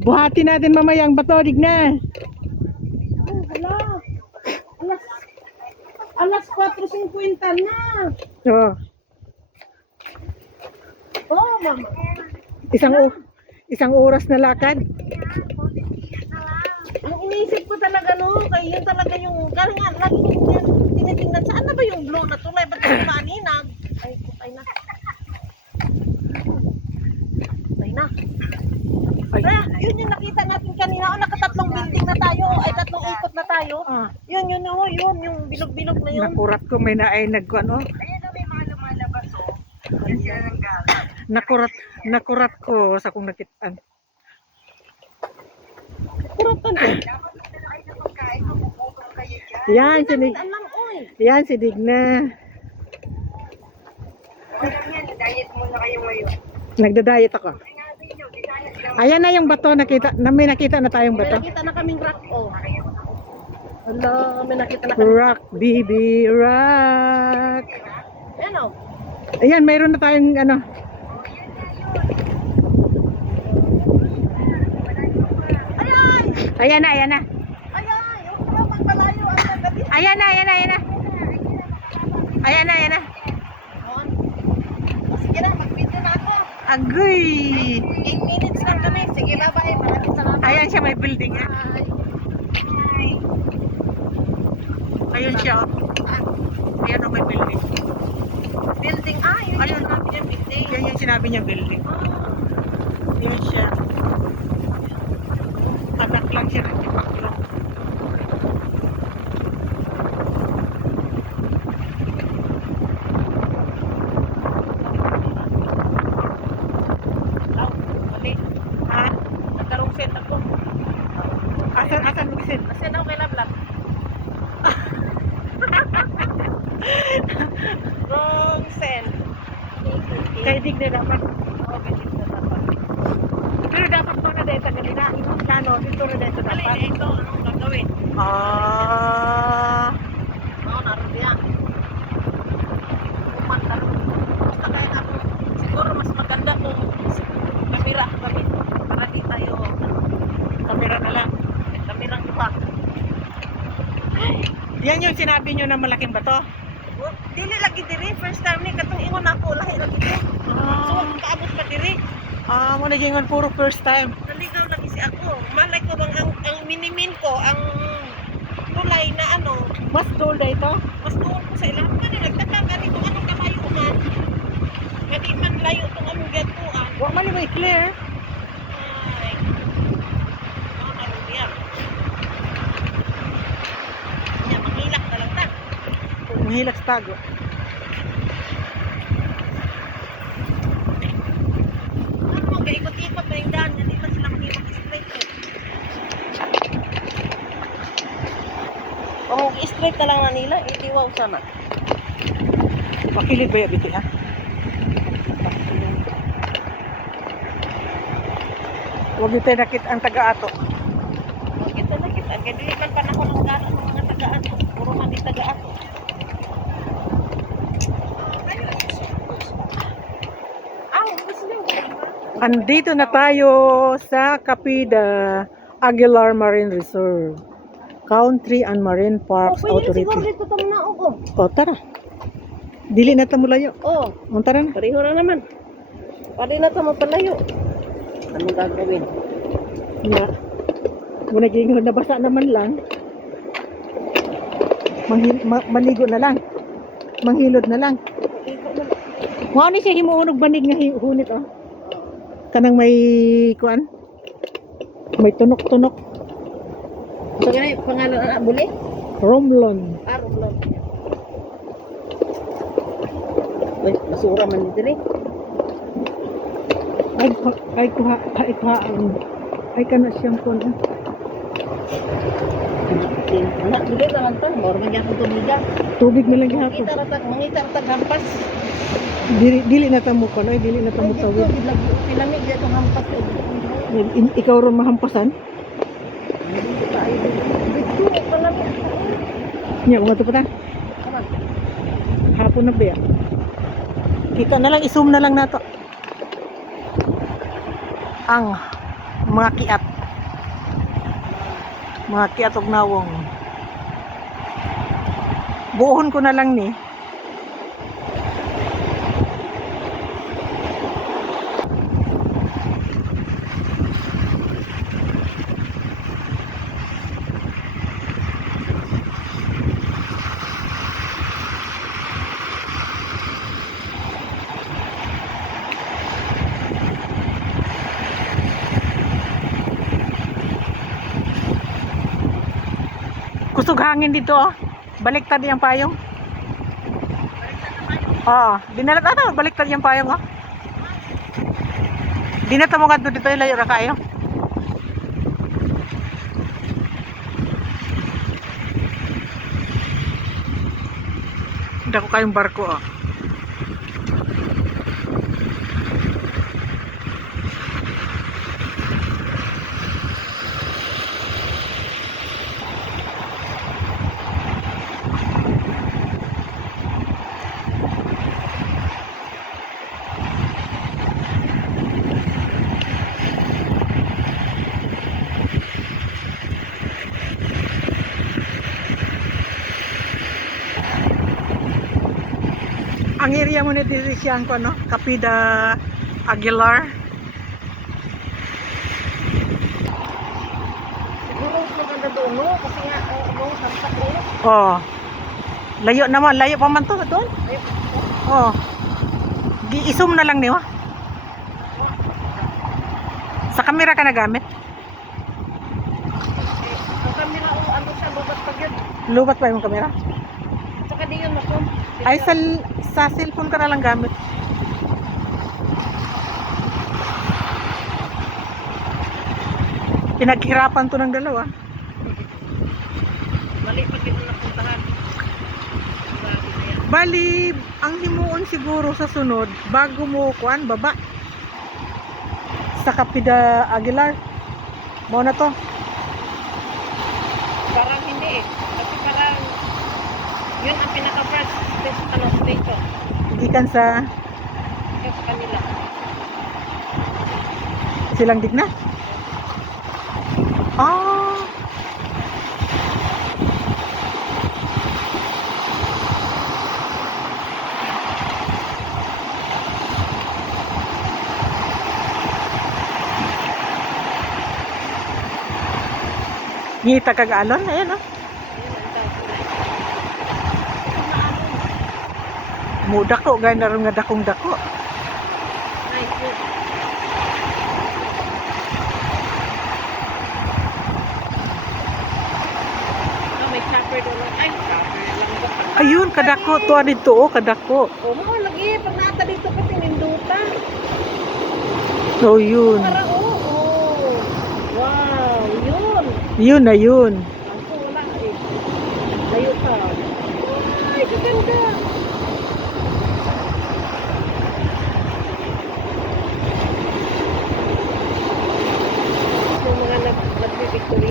Buhati natin mamaya ang bato, Digna. Oh, hala. Alas 4:50 na. Oh, Oh, mama. isang oras na lakad. Ang iniisip ko talaga no, kaya yun talaga yung, kaya nga, lagi ko yan tinitingnan, saan na ba yung blue na tulay? Ba't yung maaninag? Ay, putay na. Putay na. Kaya, yun yung nakita natin kanina. O, nakatatlong building na tayo. Ay, tatlong ikot na tayo. Yun, yung bilog-bilog na yun. Nakurat ko, may naay nagkuhan, oh. Ayun na, may mga lumalabas, oh. Yan sila ng gala. Nakurat ko sa kung nakitaan. Kuratan ko. Yan, si Alam, oy. Yan, si Digna. Diet muna kayo ngayon. Nagda-diet ako. Ayan na yung bato, may nakita na tayong May bato. nakita na kaming rock, oh. Hala, may nakita na kaming Rock, baby, rock. Ayan, oh. Ayan, mayroon na tayong ano. Ay, Ayan na. ay, oh, magpalayo. Ayan na. Ayan na. Sige na, mag-video na ako. Agoy. 8 minutes lang kami. Sige na, bye. Maraming salamat. Ayan siya, may building. Ah. Bye. Ayun siya. Oh. Ayan, oh, may building. Building, yun yung sabi niya, building. Yan yung sinabi niya building. Yan siya. Anak lang siya ng Tipaklo. Mali. Ha? Nagkarong set ako. Asan mo kasi? Kasi na ako kay Lablak. Wrong send. Kay Digna dapat. Oo, bitin na dapat. Pero dapat pa na dito nila. Kano, dito na dito Mali dapat. na ito. Anong gagawin? Oo, naroon yan. Kumanda. Basta kaya ako, siguro mas maganda kung kamera kami para di tayo Kamera na lang. kamerang iba. Yan yung sinabi nyo na malaking bato. Dili lagi diri, first time ni katong ingon ako lahi lagi ko. So kaabot pa diri. Mo naging puro first time. Naligaw lagi si ako. Malay ko bang ang minimin ko ang tulay na ano, Mas dull na ito. mas tuon ko sa ilang pa nagtaka gani kung anong kamayo man. Gani man layo tong among gatuan. Wa man may clear. Ay. Naroon yan. Nya mangilak na lang ta. Mahilak sa tago. Ano mo gaikot-ikot na yung daan, hindi man sila makipag-straight eh. Kung straight na lang na nila, itiwaw sana. Makilid ba yung biti ha? Huwag dito nakit ang taga-ato. Kita na kita. Kaya dili man panahon ng gano'n ng mga tagaan. Puro man di tagaan. Gusto nyo. Andito na tayo sa Kapida Aguilar Marine Reserve, Country and Marine Parks Pwede siguro Authority. dito tamo na ako. O tara. Dili na tamo layo. Oh, O tara na. pareho na naman. Pwede na tamo palayo. Anong gagawin? Na. Muna gingon nabasa naman lang. Manigo na lang. Manghilod na lang. Mao ni siya himuunog banig nga hunit oh. Kanang may kuan. May tunok-tunok. So, ganun yung pangalan na buli? Romlon. Romlon. Uy, basura man dito rin. Ay kana siyang kuan. Anak, dito naman to. Moro man yan kung tumiga. Tubig na lang gihapon. Mangita ratag hampas. Dili na ta mo kuan, ay dili na ta mo tawid. Pilamig dito hampas. Ikaw ron mahampasan? Dito tayo. Dito, palamig. Nya mga to pa ta. Hapon na ba ya? Kita na lang, i-zoom na lang nato. Ang mga kiat. Mga kiat og nawong. Buuhon ko na lang ni. Kusog hangin dito oh. Baliktad yung payong. Oo, dinalat ato, baliktad yung payong oh. Di na tamo kadto dito layo ra kayo. Dako kayong barko oh. Ang area mo ni dito siyang ko no, Kapida Aguilar. Siguro maganda doon, no? Kasi nga, samsak ulo. Oh. Layo naman, layo pa man to doon. Oh. Di isum na lang niyo. Sa camera ka nagamit? Ang kamera, ano siya, babat pag yun. Lubat pa yung camera? Tsaka di yun, makom. Ay sa cellphone ka na lang gamit. Pinaghirapan to ng dalawa. Mali pag ito napuntahan. Grabe na yan. Bali, ang himuon siguro sa sunod, bago mo kuan baba sa Kapida Aguilar. Mo na to. Parang hindi eh. Kasi parang, yun ang pinaka-first station. Gikan sa Yung sa kanila. Silang Digna. Ah. Ngita kag alon, ayan oh. Ayun ang tawag. Muda ko, gaya na rin nga dakong dako. Nice yun. May chopper doon. Ay, chopper lang ba? Ayun, kadako. Tuwa dito oh, kadako. Oo, lagi. Pag nata dito ka, tinindutan. So, yun. Para, oo. Wow, yun. Yun na yun.